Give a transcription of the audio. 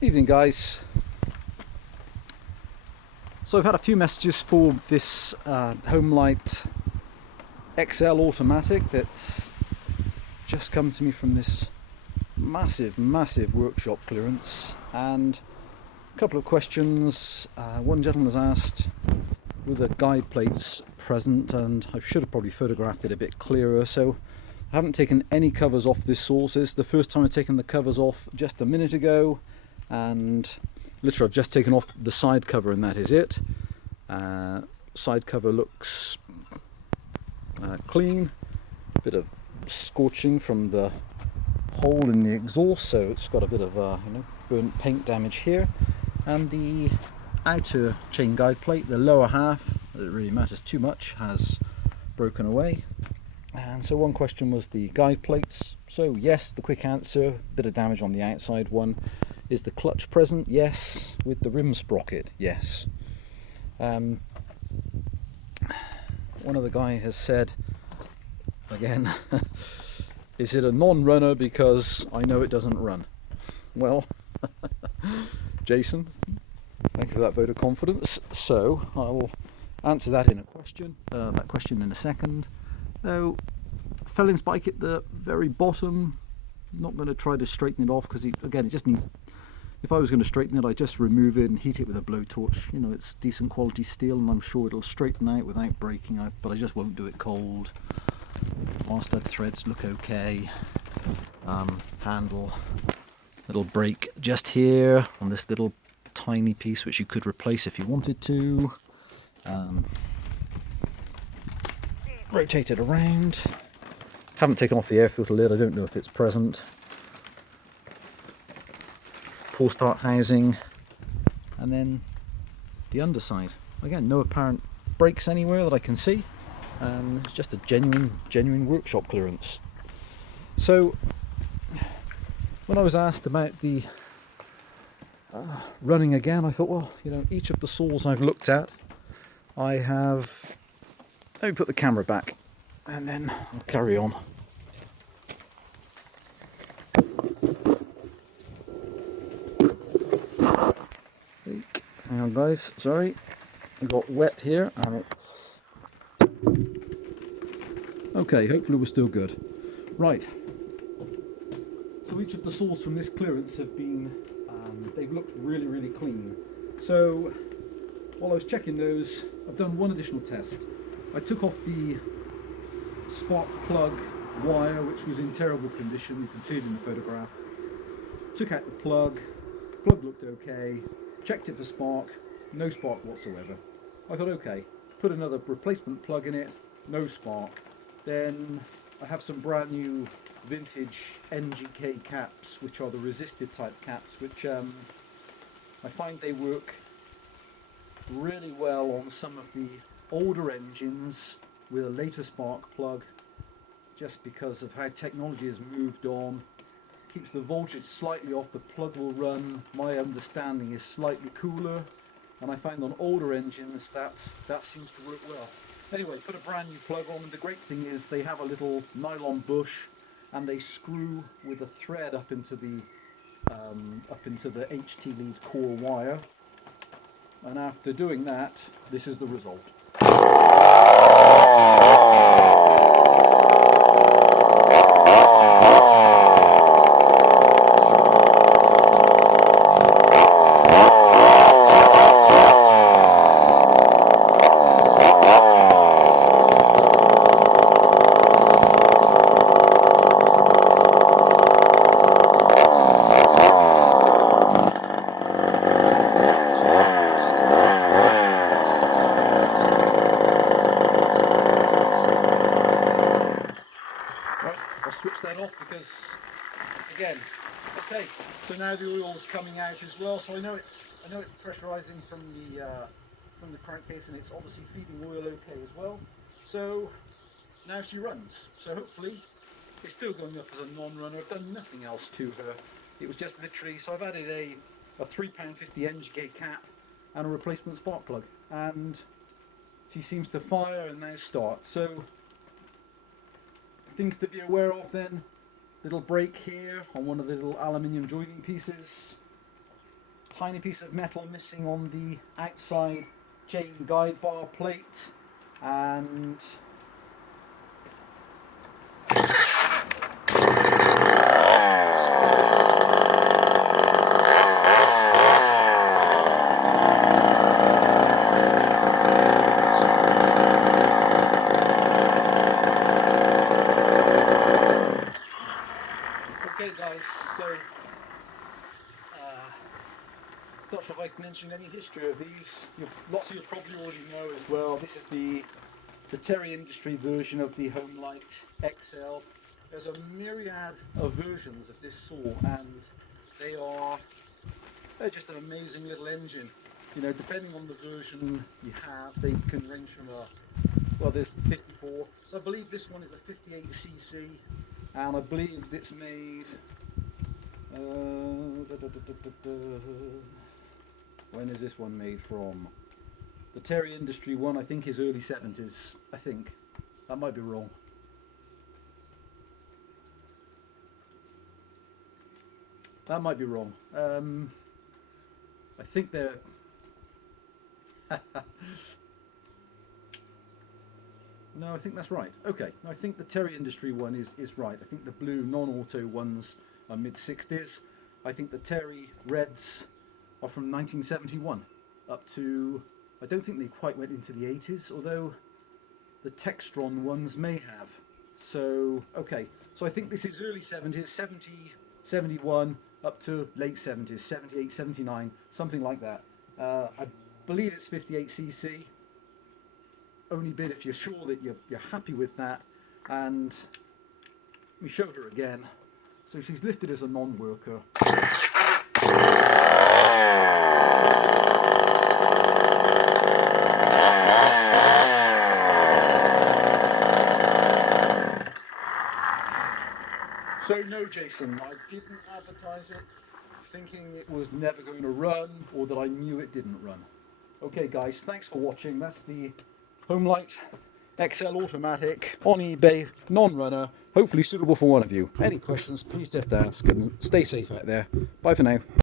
Evening guys. So I've had a few messages for this Homelite XL automatic that's just come to me from this massive workshop clearance, and a couple of questions. One gentleman has asked were the guide plates present, and I should have probably photographed it a bit clearer. So I haven't taken any covers off this source. It's the first time I've taken the covers off just a minute ago, and literally I've just taken off the side cover and that is it. Side cover looks clean, bit of scorching from the hole in the exhaust, so it's got a bit of burnt paint damage here. And the outer chain guide plate, the lower half, that it really matters too much, has broken away. And so one question was the guide plates. So yes, the quick answer, bit of damage on the outside one. Is the clutch present? Yes. With the rim sprocket? Yes. One other guy has said, again, is it a non-runner because I know it doesn't run? Well, Jason, thank you for that vote of confidence. So I will answer that in a question, that question in a second. Though, Fellin's bike at the very bottom, not going to try to straighten it off because again it just needs, if I was going to straighten it I'd just remove it and heat it with a blowtorch. You know, it's decent quality steel and I'm sure it'll straighten out without breaking out, but I just won't do it cold. Stud threads look okay. Handle, little break just here on this little tiny piece which you could replace if you wanted to. Rotate it around. Haven't taken off the air filter lid, I don't know if it's present. Pull start housing, and then the underside. Again, no apparent breaks anywhere that I can see, and it's just a genuine workshop clearance. So when I was asked about the running again, I thought, well, you know, each of the saws I've looked at, I have. Let me put the camera back, and then I'll carry on. Hang on guys, sorry, I got wet here and it's okay. Hopefully we're still good. Right, so each of the saws from this clearance have been they've looked really clean. So while I was checking those, I've done one additional test. I took off the spark plug wire, which was in terrible condition. You can see it in the photograph. Took out the plug looked okay. Checked it for spark, no spark whatsoever. I thought, okay, put another replacement plug in it, no spark. Then I have some brand new vintage NGK caps, which are the resistive type caps, which I find they work really well on some of the older engines with a later spark plug, just because of how technology has moved on. Keeps the voltage slightly off, the plug will run, my understanding is slightly cooler, and I find on older engines that seems to work well. Anyway, put a brand new plug on, and the great thing is they have a little nylon bush and they screw with a thread up into the HT lead core wire, and after doing that, this is the result. I'll switch that off because, again, okay. So now the oil's coming out as well. So I know it's pressurizing from the crankcase, and it's obviously feeding oil okay as well. So now she runs. So hopefully it's still going up as a non-runner. I've done nothing else to her. It was just literally, so I've added a £3.50 NGK cap and a replacement spark plug, and she seems to fire and now start. So things to be aware of then: little break here on one of the little aluminium joining pieces. tiny piece of metal missing on the outside chain guide bar plate, and okay guys, so not sure if I mentioned any history of these. Lots of you probably already know as well. This is the Terry Industry version of the Homelite XL. There's a myriad of versions of this saw, and they're just an amazing little engine. You know, depending on the version you have, they can range from well, there's 54. So I believe this one is a 58cc, and I believe it's made. When is this one made from? The Terry Industry one, I think, is early 70s. I think. That might be wrong. That might be wrong. I think they're... No, I think that's right. Okay, I think the Terry Industry one is right. I think the blue non-auto ones are mid-60s. I think the Terry Reds are from 1971 up to... I don't think they quite went into the 80s, although the Textron ones may have. So, okay. So I think this is early 70s, 70, 71, up to late 70s, 78, 79, something like that. I believe it's 58cc. Only bid if you're sure that you're happy with that. And let me show her again. So she's listed as a non-worker. So no, Jason, I didn't advertise it thinking it was never going to run, or that I knew it didn't run. Okay guys, thanks for watching. That's the Homelite XL Automatic on eBay, non-runner, hopefully suitable for one of you. Any questions, please just ask, and stay safe out there. Bye for now.